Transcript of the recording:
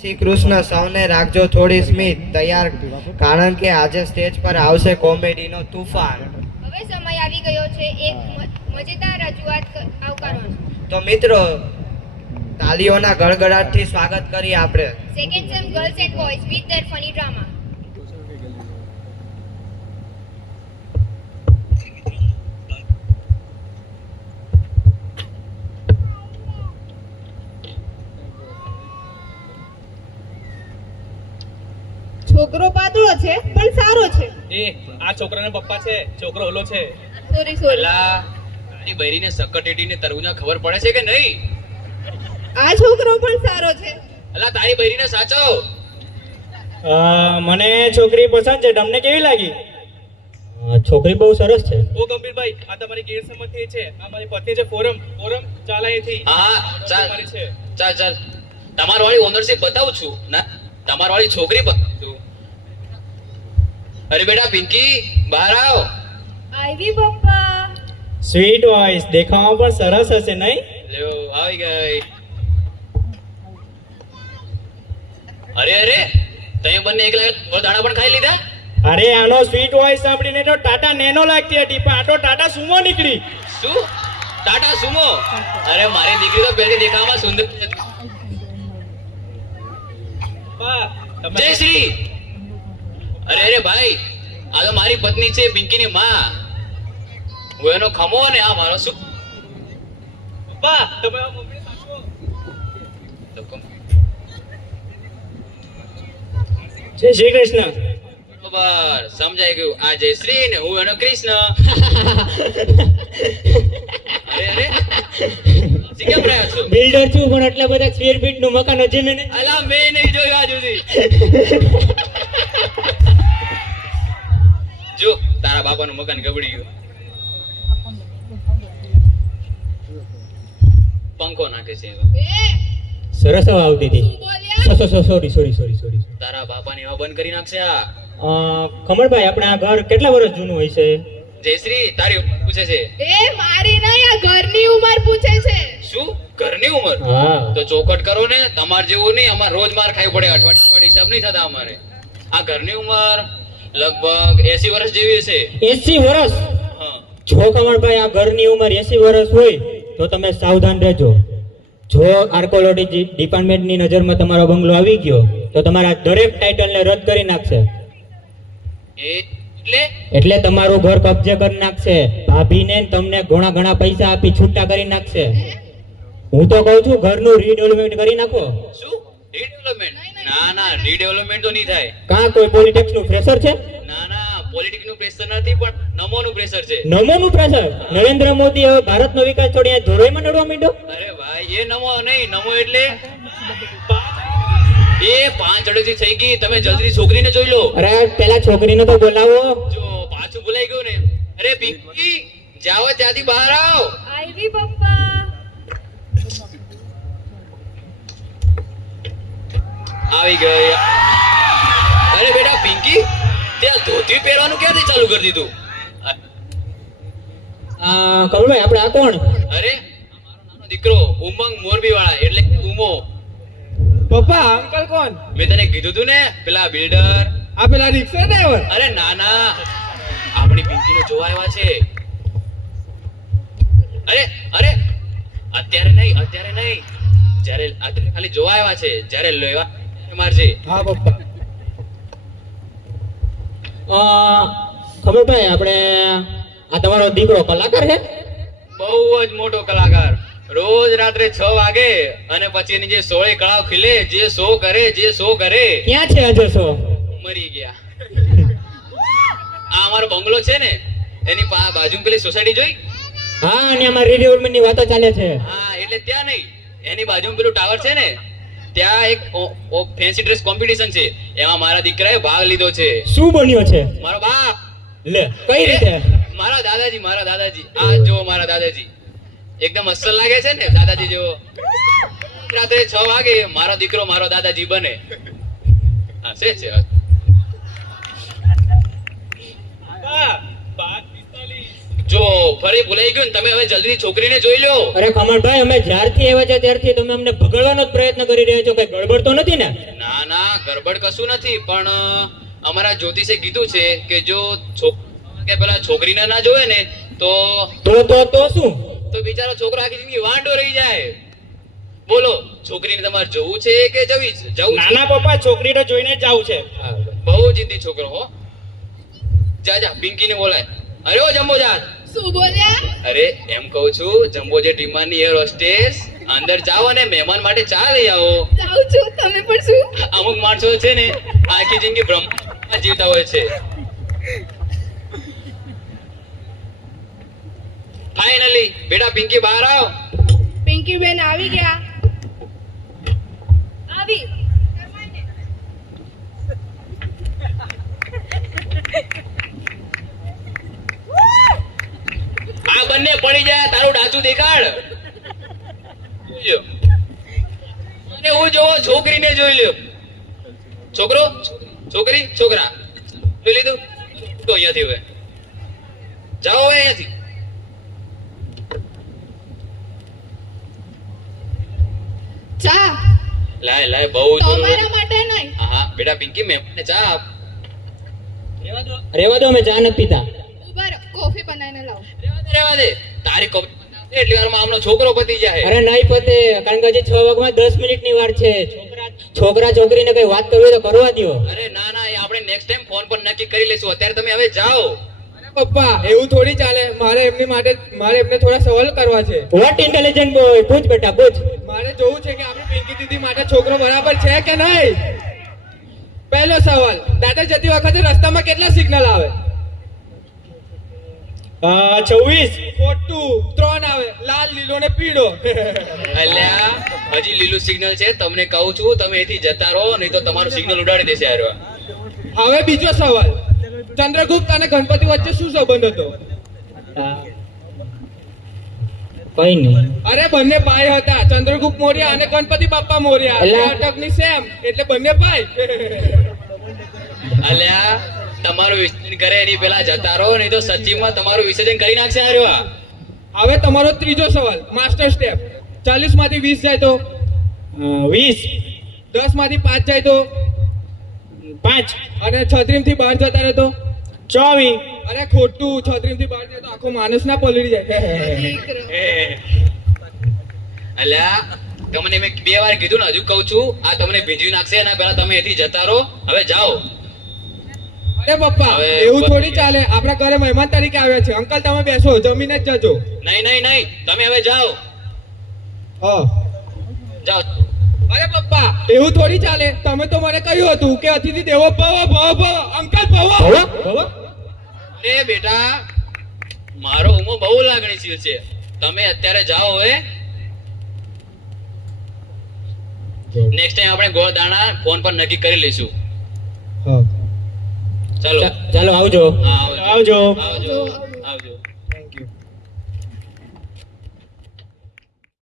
શ્રી કૃષ્ણ. સૌને રાખજો થોડી સ્મિત તૈયાર, કારણ કે આજે સ્ટેજ પર આવશે કોમેડીનો તુફાન. હવે સમય આવી ગયો છે એક મજેદાર રજૂઆત આવકારવાનો. તો મિત્રો, તાલીઓના ગડગડાટથી સ્વાગત કરીએ આપણે second sem girls and boys with their funny drama. છોકરો પાતળો છે પણ સારો છે. એ આ છોકરાનો પપ્પા છે, છોકરો ઓલો છે. Sorry sorry. અલા, તારી બૈરીને સકટેટીને તરબૂચના ખબર પડે છે કે નહીં? આ છોકરો પણ સારો છે. અલા, તારી બૈરીને સાચો. મને છોકરી પસંદ છે. તમને કેવી લાગી? છોકરી બહુ સરસ છે. ઓ ગંભીરભાઈ, આ તમારી ગેરસમજ છે. આ મારી પત્ની છે. ફોરમ ચાલ અહીંથી. હા, ચાલ તમારી છે. ચાલ ચાલ તમાર વાળી ઓનરશિપ બતાવું છું ના, તમાર વાળી છોકરી બતાવું છું. અરે બેટા પિંકી, બહાર આવ. આવી પપ્પા. સ્વીટ વોઇસ, દેખાવામાં પણ સરસ હશે નહીં? લ્યો આવી ગઈ. અરે અરે, તમે બંને એકલા દાણા પણ ખાઈ લીધા? અરે આનો સ્વીટ વોઇસ સાંભળીને તો ટાટા નેનો લાગતી હતી, પણ આ તો ટાટા સુમો નીકળી. શું? ટાટા સુમો? અરે મારી દીકરી તો પહેલી દેખાવામાં સુંદર હતી. જય શ્રી. અરે અરે ભાઈ, આ તો મારી પત્ની છે, પિંકીની માં. હું એનો ખમો ને આ મારો શું? પપ્પા, તમે આ મમ્મીને સાચો. જય શ્રી કૃષ્ણ. બરાબર સમજાઈ ગયું. આ જયશ્રી ને હું એનો કૃષ્ણ. અરે અરે, હસી કેમ રહ્યા છો? બિલ્ડર છું, પણ આટલા બધા સ્ક્વેર ફીટ નું મકાન હજી મેં નહીં. અલા, મેં નહીં જોયું આજ સુધી. જો તારા બાપાનું મકાન ગબડી ગયું. પંખો નાખે છે. સરસ હવા આવતી હતી. Sorry sorry sorry sorry. તારા બાપાની હવા બંધ કરી નાખશે આ. કમળભાઈ, આપણે આ ઘર કેટલા વર્ષ જૂનું હોય છે? જયશ્રી તારી ઉંમર પૂછે છે. એ મારી નહીં, આ ઘરની ઉંમર પૂછે છે. શું ઘરની ઉંમર? હા. તો ચોખટ કરો ને, તમાર જેવું નહીં. અમારે રોજ માર ખાવી પડે, અઠવાડિયે હિસાબ નહીં થતા અમારે. આ ઘરની ઉંમર લગભગ 80 વર્ષ જેવી હશે. 80 વર્ષ? હા. જો કમળભાઈ આ ઘરની ઉંમર 80 વર્ષ હોય તો તમે સાવધાન રહેજો. જો આર્કોલોજી ડિપાર્ટમેન્ટની નજરમાં તમારો બંગલો આવી ગયો તો તમારા દરેક ટાઇટલને રદ કરી નાખશે. એટલે તમારું ઘર કબજે કરી નાખશે. ભાભીને તમને ઘણા પૈસા આપી છૂટા કરી નાખશે. હું તો કહું છું ઘરનું રીડેવલપમેન્ટ કરી નાખો. શું રીડેવલપમેન્ટ? ના ના, રીડેવલપમેન્ટ તો નહીં થાય. કાં કોઈ પોલિટિક્સ નું પ્રેશર છે? ના ના, પોલિટિક્સ નું પ્રેશર નથી, પણ નમોનું પ્રેશર છે. નમોનું પ્રેશર? નરેન્દ્ર મોદી હવે ભારતનો વિકાસ છોડી આ ધોરોઈમાં નડવા માંડ્યો. અરે ભાઈ, એ નમો નહીં. નમો એટલે એ 5 અડધી થઈ ગઈ. તમે જલ્દી છોકરીને જોઈ લો. અરે પેલા છોકરીને તો બોલાવો. જો પાછું ભૂલાઈ ગયું ને. અરે પિંકી, જાઓ ત્યાંથી બહાર આવ. આવી પપ્પા. આવી ગઈ. અરે બેટા પિંકી, તે આ ધોતી પહેરવાનું ક્યાંથી ચાલુ કરી દીધું? કમળભાઈ, આપણે આ કોણ? અરે મારો નાનો દીકરો ઉમંગ મોરબી વાળા, એટલે ઉમો. પપ્પા, અંકલ કોણ? મેં તને કીધું તું ને, પેલા બિલ્ડર. આ પેલા રિક્ષા ડ્રાઈવર. અરે ના ના, આપણી પિંકીને જોવા આવ્યા છે. અરે અરે, અત્યારે નહીં. જ્યારે અત્યારે ખાલી જોવા આવ્યા છે, જ્યારે લેવા મારશે. હા પપ્પા. કમળભાઈ, આપણે આ તમારો દીકરો કલાકાર છે? બહુ જ મોટો કલાકાર. રોજ રાત્રે 6 વાગે અને પછી એની જે 16 કળાઓ ખીલે, જે શો કરે. ક્યાં છે આજે શો? મરી ગયા. આ અમારો બંગલો છે ને, એની બાજુમાં પેલી સોસાયટી જોઈ? હા, અને અમાર રીડેવલપમેન્ટ ની વાતો ચાલે છે. હા, એટલે ત્યાં નહીં, એની બાજુમાં પેલું ટાવર છે ને, ત્યાં એક ફેન્સી ડ્રેસ કોમ્પિટિશન છે. એમાં મારા દીકરાએ ભાગ લીધો છે. શું બન્યો છે? મારો બાપ. લે, કઈ રીતે? મારા દાદાજી. આ જો મારા દાદાજી એકદમ અસલ લાગે છે ને, દાદાજી જેવો. રાત્રે 6 વાગે મારો દીકરો મારો દાદાજી બને. હા, છે. જો ફરી ભૂલાઈ ગયું ને, તમે હવે જલ્દી છોકરીને જોઈ લો. અરે કમળભાઈ, અમે જ્યારથી આવ્યા છે ત્યારથી તમે અમને ભગાડવાનો જ પ્રયત્ન કરી રહ્યા છો, કઈ ગડબડ તો નથી ને? ના ના, ગરબડ કશું નથી, પણ અમારા જ્યોતિષે કીધું છે કે જો કે પેલા છોકરીને ના જોવે ને તો તો શું? તો બિચારો છોકરો આખી જિંદગી વાંઢો રહી જાય. બોલો, છોકરીને તમારે જોવું છે કે જવું છે? નાના પપ્પા છોકરીને જોઈને જ જવું છે. હા, બહુ જિદ્દી છોકરો હો. જા જા, પિંકીને બોલાય. અરે ઓ જમ્બો જા. શું બોલ્યા? અરે એમ કહું છું, જમ્બો જે ટીમાની એર હોસ્ટેસ, અંદર જાઓ અને મહેમાન માટે ચા લઈ આવો. જાઉં છું, તમે પણ શું? અમુક માણસો છે ને આખી જિંદગી બ્રહ્મમાં જીવતા હોય છે. ફાઇનલી બેટા પિંકી બહાર આવ. પિંકી બેન આવી ગયા. આવી. આ બંને પડી જાય, તારું ડાચું દેખાડ. જોઈ લ્યો. અને હું જોવો છોકરીને જોઈ લ્યો. છોકરો, છોકરી, છોકરા જોઈ લીધું તો અહીંયાથી હવે જાઓ હવે અહીંયાથી. ચા લાય લાય, બહુ તમારા માટે નહીં. હા બેટા પિંકી મહેમાનને ચા આપ. રેવા દો, અમે ચા નથી પીતા. ઉભા રહો, કોફી બનાવીને લાવો. રહેવા દે. તારી કોપ એટલી વારમાં આમનો છોકરો પતી જાય. અરે નહીં પતે, કારણ કે હજી 6 વાગમાં 10 મિનિટની વાર છે. છોકરા છોકરીને કઈ વાત કરવી હોય તો કરવા દો. અરે ના ના, એ આપણે નેક્સ્ટ ટાઈમ ફોન પર નક્કી કરી લઈશું. અત્યારે તમે હવે જાઓ. પપ્પા એવું થોડી ચાલે. મારે એમને થોડા સવાલ કરવા છે. વોટ ઇન્ટેલિજન્ટ બોય, પૂછ બેટા પૂછ. મારે જોવું છે કે આપણી પિંકી દીદી માટે છોકરો બરાબર છે કે નહીં. પહેલો સવાલ, દાદા જતી વખતે રસ્તામાં કેટલા સિગ્નલ આવે? 26. ખોટું, 3 આવે, લાલ, લીલો ને પીળો. અલ્યા હજી લીલું સિગ્નલ છે. તમને કહું છું તમે અહીંથી જતા રહો, નહીં તો તમારું સિગ્નલ ઉડાડી દેશે યાર. હવે બીજો સવાલ, ચંદ્રગુપ્ત અને ગણપતિ વચ્ચે શું સંબંધ હતો? કઈ નહીં. અરે બંને ભાઈ હતા, ચંદ્રગુપ્ત મૌર્ય અને ગણપતિ બાપ્પા મૌર્ય. અલા. અટકની સેમ એટલે બંને ભાઈ. અલ્યા તમારું વિસર્જન કરે એની પેલા જતા રહો, નહીં તો સચિવમાં તમારું વિસર્જન કરી નાખશે યાર. હવે તમારો ત્રીજો સવાલ, માસ્ટર સ્ટેપ. 40 માંથી 20 જાય તો? 20. 10 માંથી 5 જાય તો? 5. અને 36 થી 12 જતા રહે તો? 24. અરે ખોટું, 36 થી 12 જાય તો આખો માણસ ના પલળી જાય. અલ્યા તમને મેં 2 વાર કીધું ને, હજુ કહું છું, આ તમને ભીંજવી નાખશે. એના પહેલા તમે અહીંથી જતા રહો, હવે જાઓ. અરે પપ્પા હવે એવું થોડી ચાલે. આપણા ઘરે મહેમાન તરીકે આવ્યા છે. અંકલ તમે બેસો, જમીને જ જજો. નહીં નહીં નહીં, તમે હવે જાઓ. હા. જાઓ. અરે પપ્પા એવું થોડી ચાલે. તમે તો મને કહ્યું હતું કે અતિથિ દેવો ભવ, ભવ ભવ. અંકલ ભવ. એ બેટા મારો ઉમો બહુ લાગણીશીલ છે. તમે અત્યારે જાઓ. હવે નેક્સ્ટ ટાઈમ આપણે ગોળ દાણા ફોન પર નક્કી કરી લઈશું. હા. ચાલો. ચાલો આવજો. હા, આવજો. આવજો. આવજો.